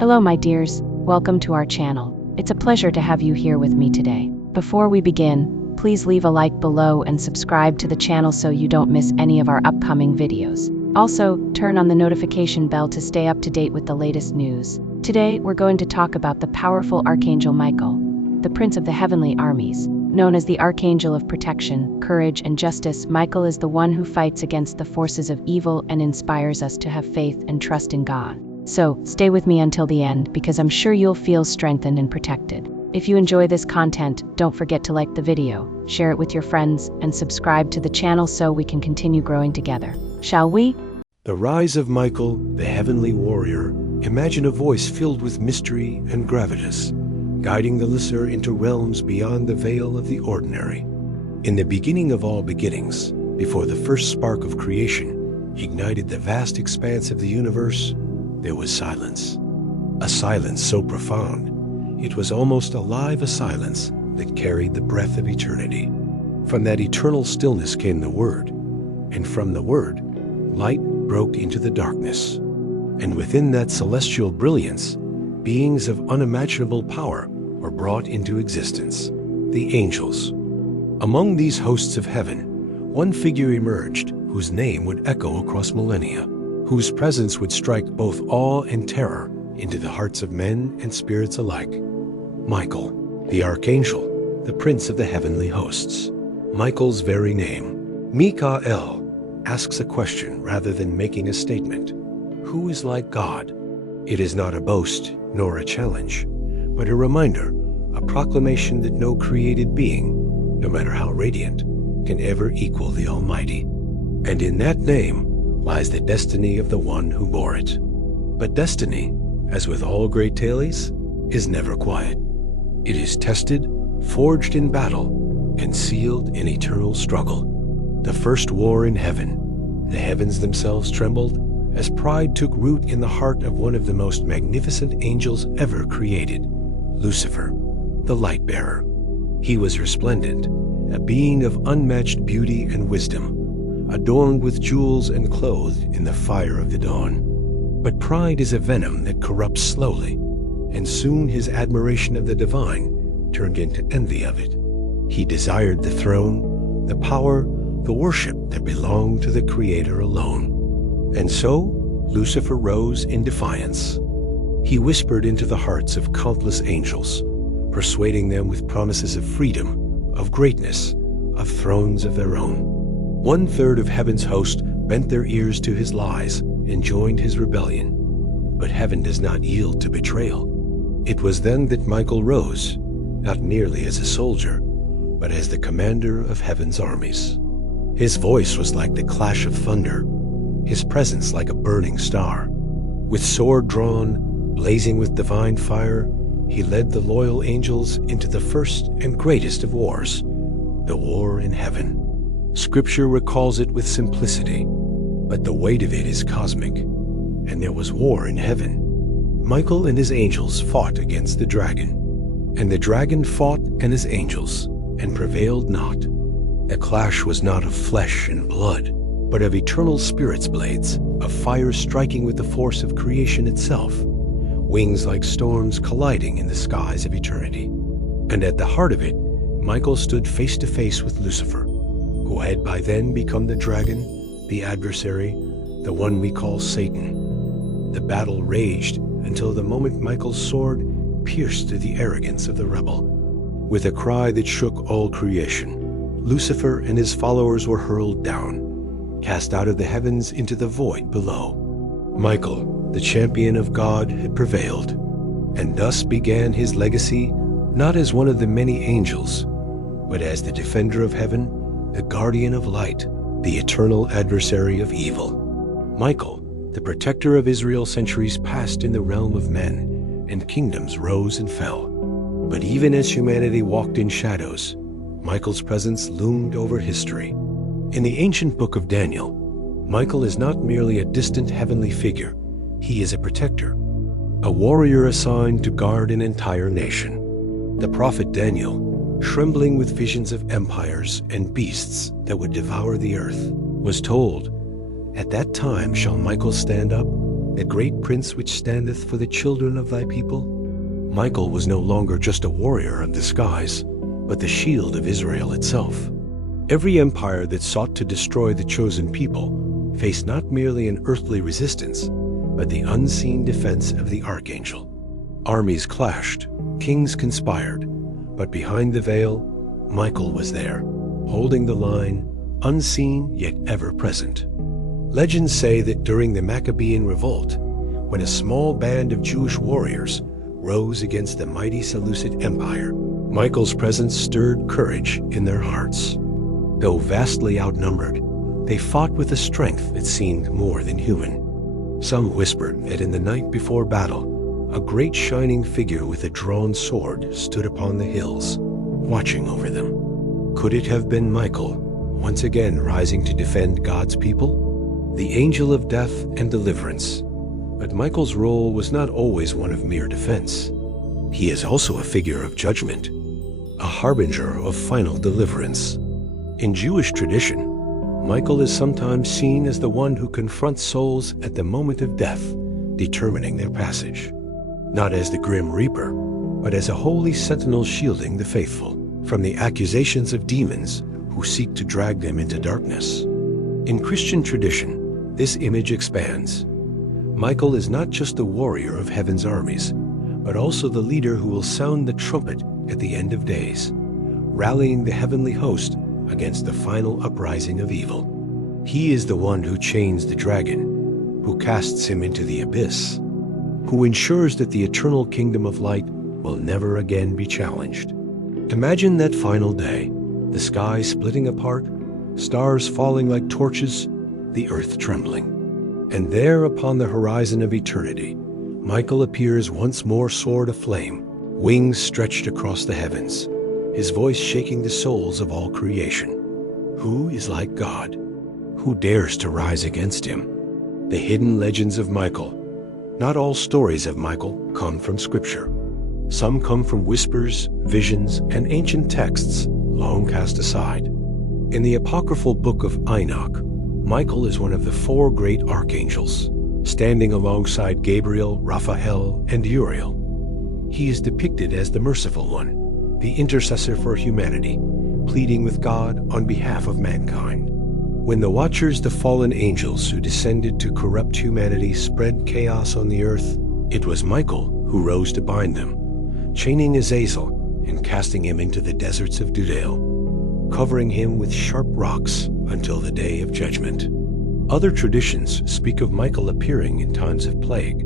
Hello my dears, welcome to our channel. It's a pleasure to have you here with me today. Before we begin, please leave a like below and subscribe to the channel so you don't miss any of our upcoming videos. Also, turn on the notification bell to stay up to date with the latest news. Today, we're going to talk about the powerful Archangel Michael, the Prince of the Heavenly Armies. Known as the Archangel of Protection, Courage, and Justice, Michael is the one who fights against the forces of evil and inspires us to have faith and trust in God. So, stay with me until the end because I'm sure you'll feel strengthened and protected. If you enjoy this content, don't forget to like the video, share it with your friends, and subscribe to the channel so we can continue growing together. Shall we? The rise of Michael, the heavenly warrior. Imagine a voice filled with mystery and gravitas, guiding the listener into realms beyond the veil of the ordinary. In the beginning of all beginnings, before the first spark of creation ignited the vast expanse of the universe, there was silence. A silence so profound, it was almost alive, a silence that carried the breath of eternity. From that eternal stillness came the Word, and from the Word, light broke into the darkness. And within that celestial brilliance, beings of unimaginable power were brought into existence, the angels. Among these hosts of heaven, one figure emerged whose name would echo across millennia, whose presence would strike both awe and terror into the hearts of men and spirits alike. Michael, the Archangel, the Prince of the Heavenly Hosts. Michael's very name, Mikael, asks a question rather than making a statement. Who is like God? It is not a boast nor a challenge, but a reminder, a proclamation that no created being, no matter how radiant, can ever equal the Almighty. And in that name lies the destiny of the one who bore it. But destiny, as with all great tales, is never quiet. It is tested, forged in battle, and sealed in eternal struggle. The first war in heaven, the heavens themselves trembled as pride took root in the heart of one of the most magnificent angels ever created, Lucifer, the light bearer. He was resplendent, a being of unmatched beauty and wisdom, adorned with jewels and clothed in the fire of the dawn. But pride is a venom that corrupts slowly, and soon his admiration of the divine turned into envy of it. He desired the throne, the power, the worship that belonged to the Creator alone. And so, Lucifer rose in defiance. He whispered into the hearts of countless angels, persuading them with promises of freedom, of greatness, of thrones of their own. 1/3 of heaven's host bent their ears to his lies and joined his rebellion. But heaven does not yield to betrayal. It was then that Michael rose, not merely as a soldier, but as the commander of heaven's armies. His voice was like the clash of thunder, his presence like a burning star. With sword drawn, blazing with divine fire, he led the loyal angels into the first and greatest of wars, the war in heaven. Scripture recalls it with simplicity, but the weight of it is cosmic. And there was war in heaven. Michael and his angels fought against the dragon, and the dragon fought and his angels, and prevailed not. The clash was not of flesh and blood, but of eternal spirits' blades, of fire striking with the force of creation itself, wings like storms colliding in the skies of eternity. And at the heart of it, Michael stood face to face with Lucifer, who had by then become the dragon, the adversary, the one we call Satan. The battle raged until the moment Michael's sword pierced through the arrogance of the rebel. With a cry that shook all creation, Lucifer and his followers were hurled down, cast out of the heavens into the void below. Michael, the champion of God, had prevailed, and thus began his legacy, not as one of the many angels, but as the defender of heaven, the guardian of light, the eternal adversary of evil. Michael, the protector of Israel, centuries past in the realm of men, and kingdoms rose and fell. But even as humanity walked in shadows, Michael's presence loomed over history. In the ancient book of Daniel, Michael is not merely a distant heavenly figure, he is a protector, a warrior assigned to guard an entire nation. The prophet Daniel, trembling with visions of empires and beasts that would devour the earth, was told, "At that time shall Michael stand up, the great prince which standeth for the children of thy people? Michael was no longer just a warrior of the skies, but the shield of Israel itself. Every empire that sought to destroy the chosen people faced not merely an earthly resistance, but the unseen defense of the Archangel. Armies clashed, kings conspired, but behind the veil, Michael was there, holding the line, unseen yet ever present. Legends say that during the Maccabean revolt, when a small band of Jewish warriors rose against the mighty Seleucid Empire, Michael's presence stirred courage in their hearts. Though vastly outnumbered, they fought with a strength that seemed more than human. Some whispered that in the night before battle, a great shining figure with a drawn sword stood upon the hills, watching over them. Could it have been Michael, once again rising to defend God's people? The angel of death and deliverance. But Michael's role was not always one of mere defense. He is also a figure of judgment, a harbinger of final deliverance. In Jewish tradition, Michael is sometimes seen as the one who confronts souls at the moment of death, determining their passage. Not as the grim reaper, but as a holy sentinel shielding the faithful from the accusations of demons who seek to drag them into darkness. In Christian tradition, this image expands. Michael is not just the warrior of heaven's armies, but also the leader who will sound the trumpet at the end of days, rallying the heavenly host against the final uprising of evil. He is the one who chains the dragon, who casts him into the abyss, who ensures that the eternal kingdom of light will never again be challenged. Imagine that final day, the sky splitting apart, stars falling like torches, the earth trembling. And there upon the horizon of eternity, Michael appears once more, sword aflame, wings stretched across the heavens, his voice shaking the souls of all creation. Who is like God? Who dares to rise against him? The hidden legends of Michael. Not all stories of Michael come from Scripture. Some come from whispers, visions, and ancient texts long cast aside. In the apocryphal book of Enoch, Michael is one of the 4 great archangels, standing alongside Gabriel, Raphael, and Uriel. He is depicted as the merciful one, the intercessor for humanity, pleading with God on behalf of mankind. When the Watchers, the fallen angels who descended to corrupt humanity, spread chaos on the earth, it was Michael who rose to bind them, chaining Azazel and casting him into the deserts of Dudael, covering him with sharp rocks until the day of judgment. Other traditions speak of Michael appearing in times of plague,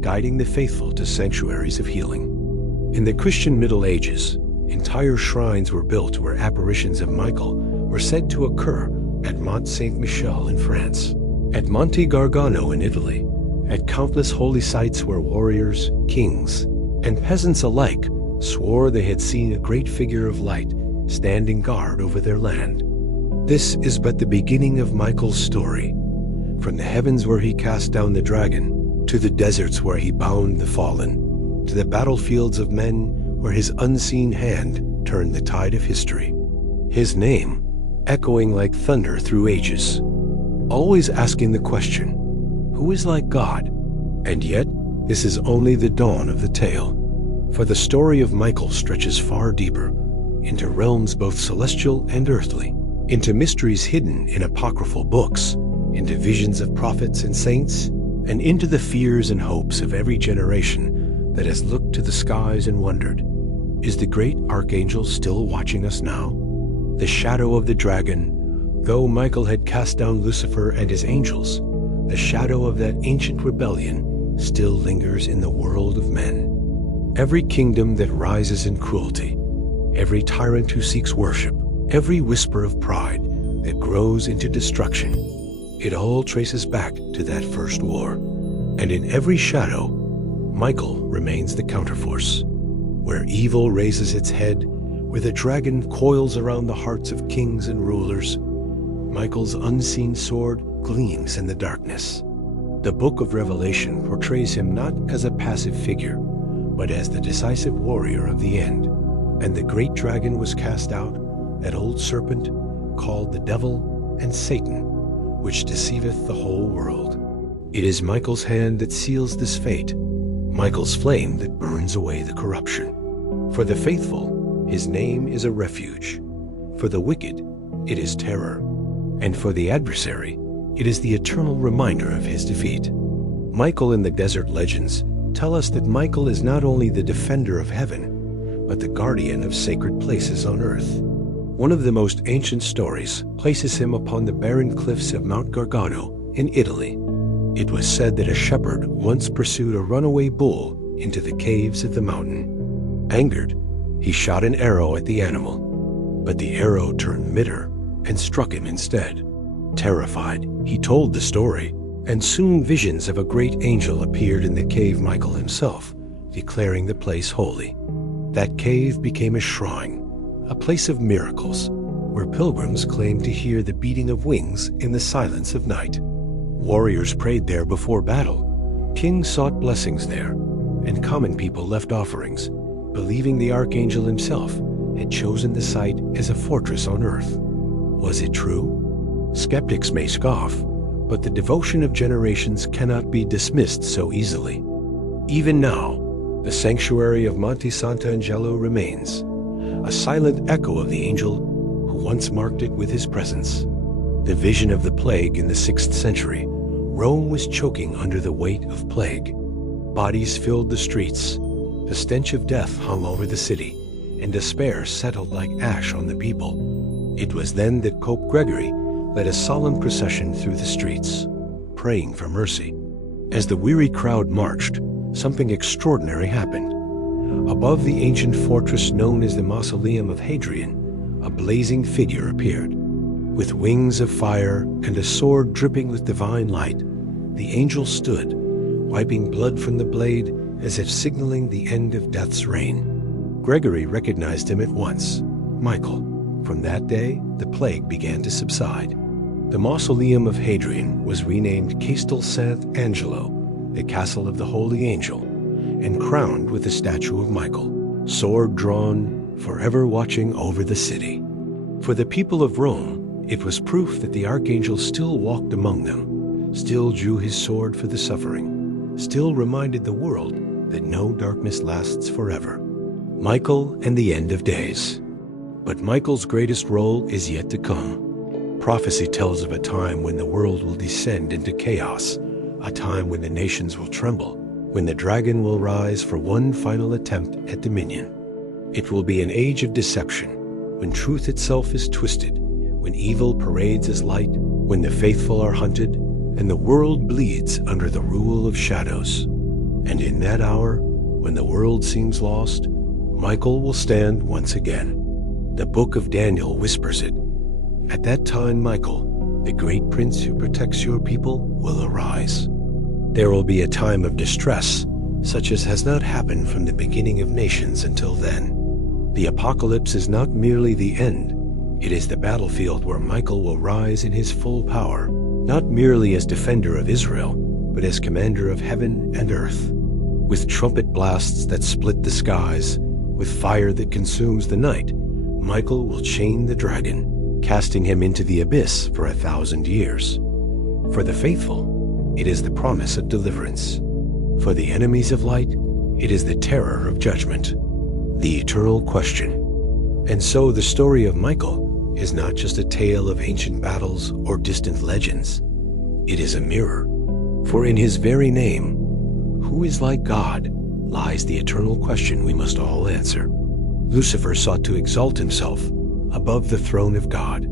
guiding the faithful to sanctuaries of healing. In the Christian Middle Ages, entire shrines were built where apparitions of Michael were said to occur at Mont Saint-Michel in France, at Monte Gargano in Italy, at countless holy sites where warriors, kings, and peasants alike swore they had seen a great figure of light standing guard over their land. This is but the beginning of Michael's story. From the heavens where he cast down the dragon, to the deserts where he bound the fallen, to the battlefields of men where his unseen hand turned the tide of history. His name, echoing like thunder through ages, always asking the question, who is like God? And yet, this is only the dawn of the tale. For the story of Michael stretches far deeper, into realms both celestial and earthly, into mysteries hidden in apocryphal books, into visions of prophets and saints, and into the fears and hopes of every generation that has looked to the skies and wondered, is the great archangel still watching us now? The shadow of the dragon, though Michael had cast down Lucifer and his angels, the shadow of that ancient rebellion still lingers in the world of men. Every kingdom that rises in cruelty, every tyrant who seeks worship, every whisper of pride that grows into destruction, it all traces back to that first war. And in every shadow, Michael remains the counterforce. Where evil raises its head, where the dragon coils around the hearts of kings and rulers, Michael's unseen sword gleams in the darkness. The book of Revelation portrays him not as a passive figure, but as the decisive warrior of the end. And the great dragon was cast out, that old serpent called the devil and Satan, which deceiveth the whole world. It is Michael's hand that seals this fate, Michael's flame that burns away the corruption. For the faithful, his name is a refuge. For the wicked, it is terror. And for the adversary, it is the eternal reminder of his defeat. Michael in the desert legends tell us that Michael is not only the defender of heaven, but the guardian of sacred places on earth. One of the most ancient stories places him upon the barren cliffs of Mount Gargano in Italy. It was said that a shepherd once pursued a runaway bull into the caves of the mountain. Angered, he shot an arrow at the animal, but the arrow turned bitter and struck him instead. Terrified, he told the story, and soon visions of a great angel appeared in the cave Michael himself, declaring the place holy. That cave became a shrine, a place of miracles, where pilgrims claimed to hear the beating of wings in the silence of night. Warriors prayed there before battle, kings sought blessings there, and common people left offerings, believing the Archangel himself had chosen the site as a fortress on earth. Was it true? Skeptics may scoff, but the devotion of generations cannot be dismissed so easily. Even now, the sanctuary of Monte Sant'Angelo remains, a silent echo of the angel who once marked it with his presence. The vision of the plague in the 6th century, Rome was choking under the weight of plague. Bodies filled the streets, the stench of death hung over the city, and despair settled like ash on the people. It was then that Pope Gregory led a solemn procession through the streets, praying for mercy. As the weary crowd marched, something extraordinary happened. Above the ancient fortress known as the Mausoleum of Hadrian, a blazing figure appeared. With wings of fire and a sword dripping with divine light, the angel stood, wiping blood from the blade as if signaling the end of death's reign. Gregory recognized him at once, Michael. From that day, the plague began to subside. The Mausoleum of Hadrian was renamed Castel Sant'Angelo, the Castle of the Holy Angel, and crowned with a statue of Michael, sword drawn, forever watching over the city. For the people of Rome, it was proof that the Archangel still walked among them, still drew his sword for the suffering, still reminded the world that no darkness lasts forever. Michael and the end of days. But Michael's greatest role is yet to come. Prophecy tells of a time when the world will descend into chaos, a time when the nations will tremble, when the dragon will rise for one final attempt at dominion. It will be an age of deception, when truth itself is twisted, when evil parades as light, when the faithful are hunted, and the world bleeds under the rule of shadows. And in that hour, when the world seems lost, Michael will stand once again. The book of Daniel whispers it. At that time, Michael, the great prince who protects your people, will arise. There will be a time of distress, such as has not happened from the beginning of nations until then. The apocalypse is not merely the end. It is the battlefield where Michael will rise in his full power, not merely as defender of Israel, but as commander of heaven and earth. With trumpet blasts that split the skies, with fire that consumes the night, Michael will chain the dragon, casting him into the abyss for 1,000 years. For the faithful, it is the promise of deliverance. For the enemies of light, it is the terror of judgment, the eternal question. And so the story of Michael is not just a tale of ancient battles or distant legends. It is a mirror. For in his very name, who is like God, lies the eternal question we must all answer. Lucifer sought to exalt himself above the throne of God.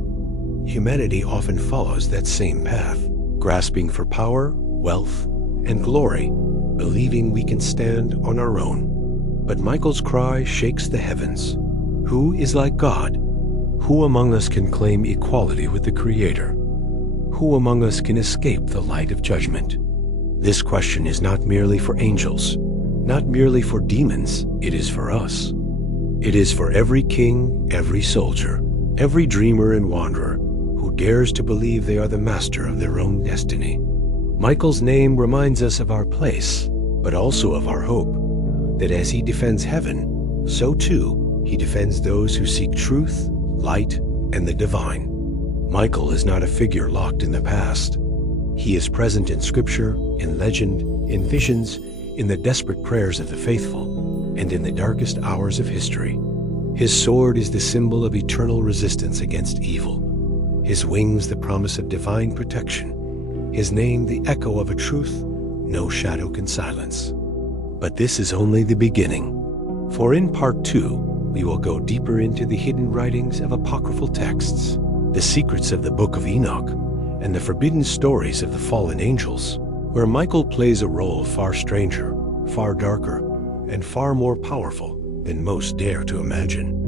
Humanity often follows that same path, grasping for power, wealth, and glory, believing we can stand on our own. But Michael's cry shakes the heavens. Who is like God? Who among us can claim equality with the Creator? Who among us can escape the light of judgment? This question is not merely for angels, not merely for demons, it is for us. It is for every king, every soldier, every dreamer and wanderer who dares to believe they are the master of their own destiny. Michael's name reminds us of our place, but also of our hope, that as he defends heaven, so too he defends those who seek truth, light, and the divine. Michael is not a figure locked in the past. He is present in scripture, in legend, in visions, in the desperate prayers of the faithful, and in the darkest hours of history. His sword is the symbol of eternal resistance against evil. His wings the promise of divine protection. His name the echo of a truth no shadow can silence. But this is only the beginning. For in part 2, we will go deeper into the hidden writings of apocryphal texts, the secrets of the Book of Enoch, and the forbidden stories of the fallen angels, where Michael plays a role far stranger, far darker, and far more powerful than most dare to imagine.